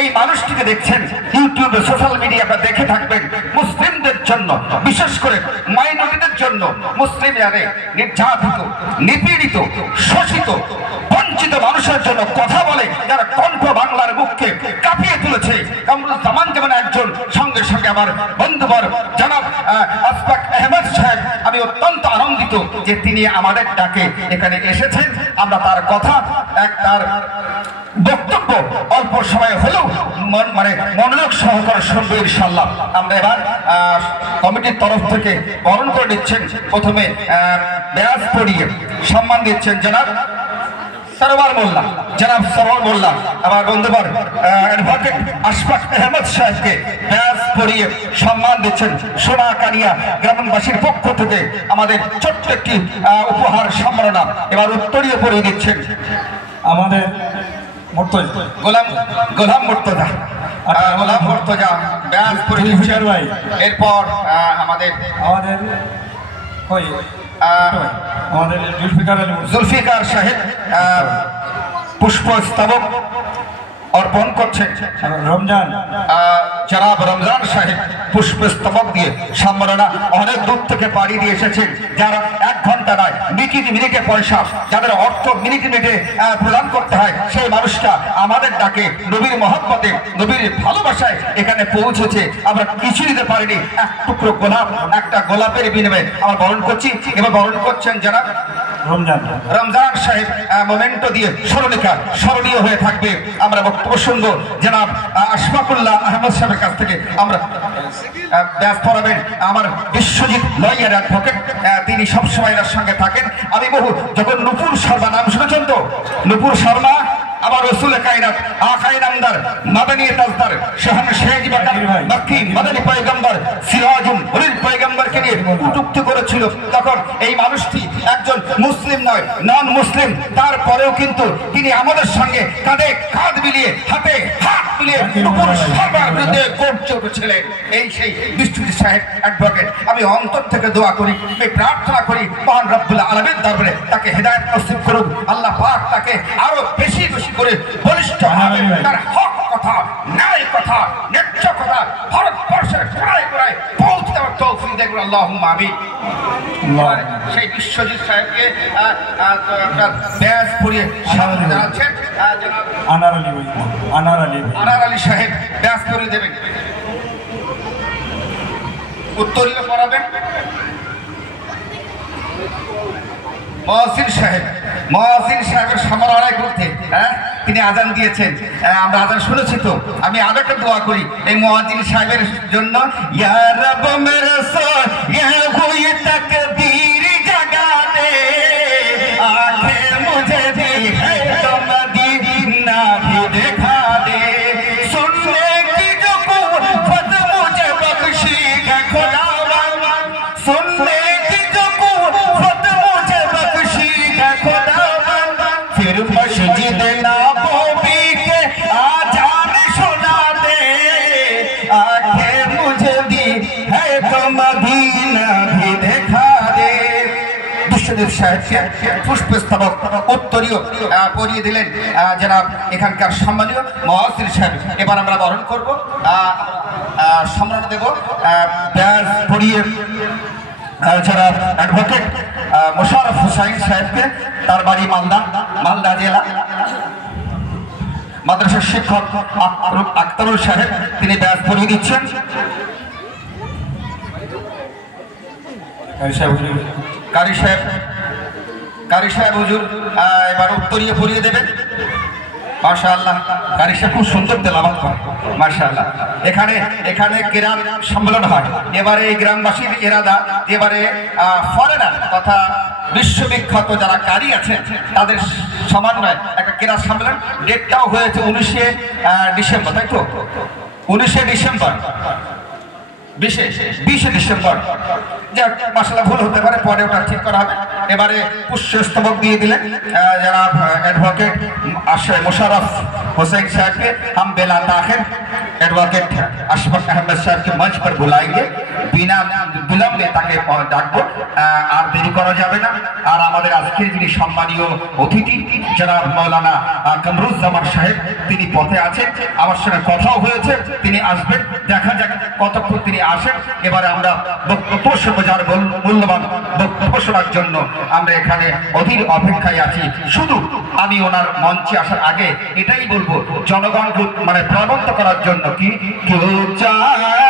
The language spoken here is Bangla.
এই মানুষটিকে দেখছেন ইউটিউবে, সোশ্যাল মিডিয়াতে দেখে থাকবেন, মুসলিমদের জন্য, বিশেষ করে মাইনরিটিদের জন্য, মুসলিম নির্যাতিত, নিপীড়িত, শোষিত, বঞ্চিত মানুষের জন্য কথা বলে, যারা কণ্ঠ বাংলার মুখকে কাঁপিয়ে তুলেছে। কামরুজ্জামান যেমন একজন, সঙ্গে সঙ্গে আমার বন্ধুবর জনাব আশফাক আহমেদ সাহেব, আমি অত্যন্ত আনন্দিত যে তিনি আমাদের ডাকে এখানে এসেছেন। আমরা তার কথা, তার বক্তব্য অল্প সময় হলেও মানে মনোযোগ সহকারে শুনবো ইনশাআল্লাহ। আমরা এবার কমিটির তরফ থেকে বরণ করে নিচ্ছেন, প্রথমে ব্যাজ পড়িয়ে সম্মান দিচ্ছেন জনাব সরওয়ার মোল্লা, জনাব সরওয়ার মোল্লা, আমার বন্ধুবর অ্যাডভোকেট আশফাক আহমেদ সাহেবকে ব্যাজ পড়িয়ে সম্মান দিচ্ছেন সোনাকানিয়া গ্রামবাসীর পক্ষ থেকে আমাদের ছোট্ট একটি উপহার সম্মাননা এবার উত্তরীয় পড়িয়ে দিচ্ছেন আমাদের গোলাম মুর্তজা ব্যাজ পড়িয়ে দিচ্ছেন। এরপর আমাদের জুলফিকার সাহেব পুষ্পস্তবক অর্পণ করছেন। জনাব রমজান সাহেব পুষ্পস্তবক দিয়ে সম্মাননা অনেক দূর থেকে পাড়ি দিয়ে এসেছেন, যারা 1 ঘন্টা নয়, মিনিটে পয়সা, যাদের অর্থ মিনিটে প্রদান করতে হয়, সেই মানুষটা আমাদের ডাকে নবীর মহব্বতে, নবীর ভালোবাসায় এখানে পৌঁছেছে। আমরা কিছু দিতে পারিনি, এক টুকরো গোলাপ, একটা গোলাপের বিনিময়ে আমরা বরণ করছি। এবার বরণ করছেন জনাব রমজান সাহেব, মোমেন্টো দিয়ে স্মরণীয় হয়ে থাকবে। আমরা বক্তব্য শুনবো জনাব আশফাকুল্লাহ আহমদ সাহেবের কাছ থেকে। আমরা ব্যাজ পড়াবেন আমার বিশ্বজিৎ লয়ার অ্যাডভোকেট, তিনি সবসময় এর সঙ্গে থাকেন। আমি যখন নূপুর শর্মা নাম শুনেছেন তো, নূপুর শর্মা আবার রসুল কায়নাত আকাই নামদার মাদানী তাজদার শাহনশাহ বাকার মক্কি মাদানী পয়গম্বর সিরাজুল হরির পয়গম্বরকে নিয়ে কটূক্তি করেছিল, তখন এই মানুষটি একজন মুসলিম নয়, নন মুসলিম, তারপরেও কিন্তু তিনি আমাদের সঙ্গে কাঁধে কাঁধ মিলিয়ে, হাতে হাত মিলিয়ে নূপুর শর্মার বিরুদ্ধে গর্জে উঠেছিলেন। এই সেই বিশ্বজিৎ সাহেব অ্যাডভোকেট। আমি অন্তর থেকে দোয়া করি, আমি প্রার্থনা করি মহান রব্বুল আলামিন দরবারে তাকে হেদায়েত নসিব করুক। আল্লাহ পাক তাকে আরো বেশি করে বলিষ্ঠ হবে, তার হক কথা, ন্যায় কথা, ন্যায্য কথা ভারতবর্ষের কোনায় কোনায় পৌঁছে দেওয়ার তৌফিক দেন, আল্লাহুম্মা আমিন। সেই বিশ্বজিৎ সাহেবকে ব্যাজ পড়িয়ে সম্মান জানাচ্ছেন জনাব আনার আলী সাহেব, ব্যাজ পড়িয়ে দেবেন, উত্তরীয় পড়াবেন মহসিন সাহেবের সম্মাননা করতে। তিনি আজান দিয়েছেন, আমরা আজান শুনেছি তো। আমি আরেকটা দোয়া করি এই মুয়াজ্জিন সাহেবের জন্য, ইয়া রব মেরে সর ইয়া কোই তাকদীর জাগা দে, আঁখে মুঝে भी है तो मदीना भी दिखा दे, सुनने की जो कुव्वत मुझे बख्शी है खुदावन, सुनने की जो कुव्वत मुझे बख्शी है खुदावन, फिर मस्जिद नबवी के आजान सुना दे, आंखें मुझे दी है तो मदीना भी दिखा दे। বিশ্বজিৎ সাহেবকে পুষ্পস্তবক উত্তরীয় পরিয়ে দিলেন জনাব এখানকার সম্মানীয় মহসিন সাহেব। এবার আমরা বরণ করব, সম্মান দেব ব্যাজ পরিয়ে জনাব অ্যাডভোকেট মোশাররফ হোসাইন সাহেবকে, তার বাড়ি মালদা জেলা। মাদ্রাসার শিক্ষক আক্তারুল সাহেব, তিনি ব্যাজ পরিয়ে দিচ্ছেন। কারি সাহেব হুজুর এবার উত্তরীয় পরিয়ে দেবেন। মাশাআল্লাহ, কারি সাহেব খুব সুন্দর তেলাওয়াত করে, মাশাআল্লাহ। এখানে গ্রাম সম্মেলন হয়, এবারে এই গ্রামবাসীর এরাদা, এবারে ফরেনার তথা বিশ্ববিখ্যাত যারা কারি আছেন তাদের সমন্বয়ে একটা ক্রীড়া সম্মেলন। ডেটটাও হয়েছে 19 ডিসেম্বর, তাই তো? 19 ডিসেম্বর 20 ডিসেম্বর। যাক মাশাআল্লাহ ভুল হতে পারে, পরে ওটা ঠিক করা হবে। এবারে পুষ্পস্তবক দিয়ে দিলেন जनाब एडवोकेट मुशर्रफ हुसैन साहब के। हम बेला ताखिर एडवोकेट अशफाक अहमद साहब के मंच पर बुलाएंगे, बिना विलम्बे ताके डाकबो, আর দেরি করা যাবে না। আর আমাদের আজকের যিনি সম্মানীয় অতিথি জনাব মাওলানা কামরুজ্জামান সাহেব, তিনি পথে আছেন, আমার সঙ্গে কথাও হয়েছে, তিনি আসবেন। দেখা যাক কতক্ষণ তিনি আসেন। এবারে আমরা বক্তব্য শুনবো, যার মূল্যবান বক্তব্য শোনার জন্য আমরা এখানে অধীর অপেক্ষায় আছি। শুধু আমি ওনার মঞ্চে আসার আগে এটাই বলবো, জনগণকে মানে প্রাণবন্ত করার জন্য কি কেউ চায়